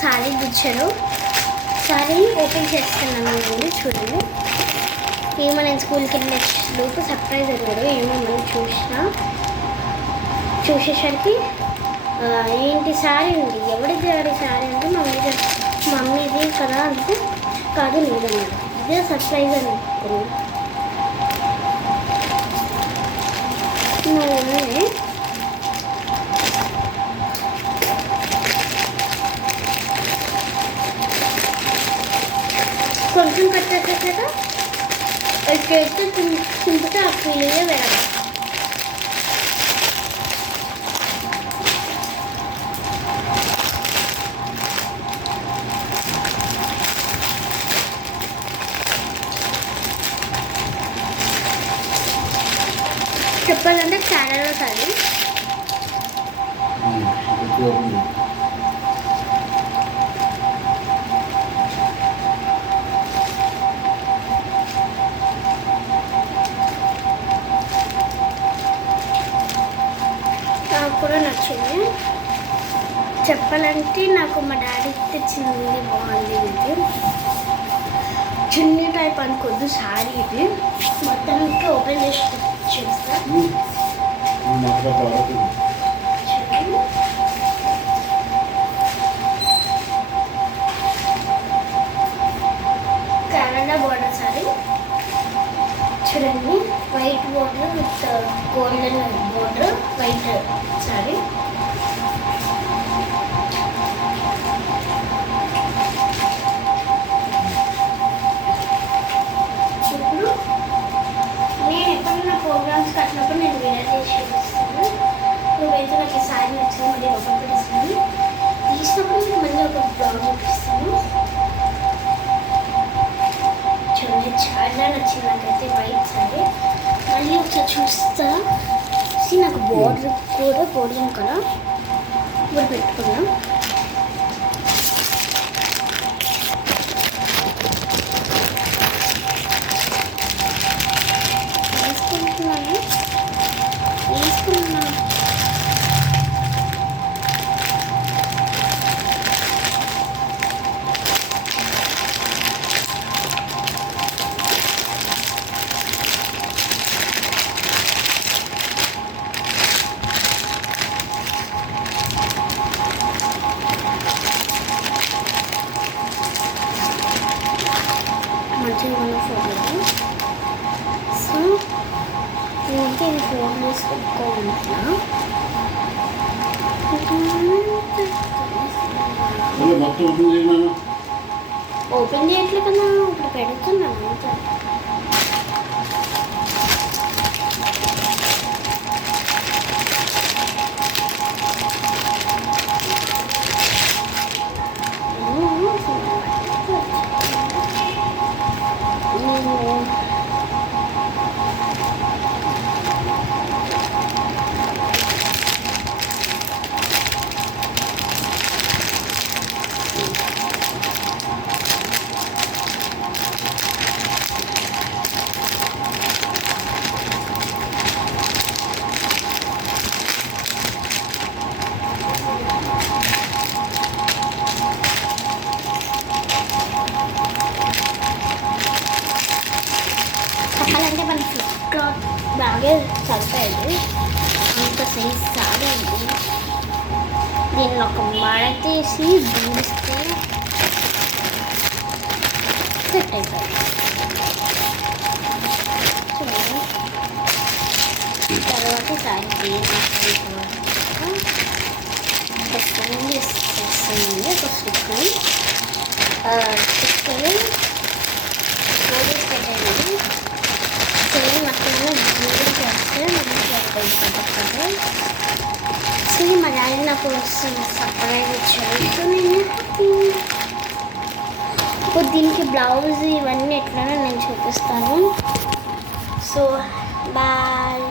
Sorry ఇచ్చారు. Sorry open చేస్తున్నాను అండి, చూడండి. ఏమో నేను స్కూల్కి వెళ్ళిన లోపు సర్ప్రైజ్ అయ్యాడు. ఏమో మనం చూసేసరికి ఏంటి సారీ ఉంది, ఎవరిది ఎవరి సారీ అంటే మమ్మీది కదా అంటే కాదు లేదన్నారు. ఇదే సర్ప్రైజ్ అని కొంచెం పెట్టాక కదా చేస్తే చింపితే ఆ ఫీలింగే వేరే. చెప్పాలంటే చాలా సారి నాకు కూడా నచ్చింది. చెప్పాలంటే నాకు మా డాడీ తెచ్చింది బాగుంది. ఇది చున్నీ టైప్ అనుకోద్దు, సారీ ఇది మొత్తానికి ఓపెన్ చేసి చూస్తా. కెనడా బోర్డర్ సారీ చూడండి, white border with golden border, white sorry. ఇప్పుడు నేను ఎప్పుడైనా ప్రోగ్రామ్స్ కట్టినప్పుడు నేను వీడియో చేసి చూపిస్తాను. నువ్వైతే నాకు ఈ సారీ నచ్చింది, మళ్ళీ ఓపెన్ చేస్తాను. తీసినప్పుడు మీకు మళ్ళీ ఒక బ్లాగ్ చూపిస్తాను. చూడండి, చాలా నచ్చింది నాకైతే వైట్ సారీ. మళ్ళీ ఒకసారి చూస్తా. నాకు బోర్డర్ కూడా గోల్డెన్ కలర్ ఇప్పుడు పెట్టుకున్నాం. వేసుకున్నాను మంచిగా ఉన్న ఫోటో. సో నేనైతే ఇది ఫోన్ చేసి పెట్టుకోవాలంటున్నా. ఓపెన్ చేయట్లే కదా, ఇప్పుడు పెడుతున్నాను అంతా. చెప్పాలంటే మన ఫ్లిప్కార్ట్ బాగా సరిపోయింది. అంత సైజ్ సారీ ఉంది. దీన్ని ఒక మడతేసి దూరిస్తే సెట్ అయిపోయింది. చూడండి, తర్వాత సారీ స్టిక్కర్ చేస్తుంది. ఒక స్టిక్కర్ పెట్టండి. సేమ్ అట్లనే బ్యూటీ చేస్తే మనకి సో మా డాడీ నాకు సర్ప్రైజ్ ఇచ్చారు. సో నేను ఇప్పుడు దీనికి బ్లౌజ్ ఇవన్నీ ఎట్లనో నేను చూపిస్తాను. So bye.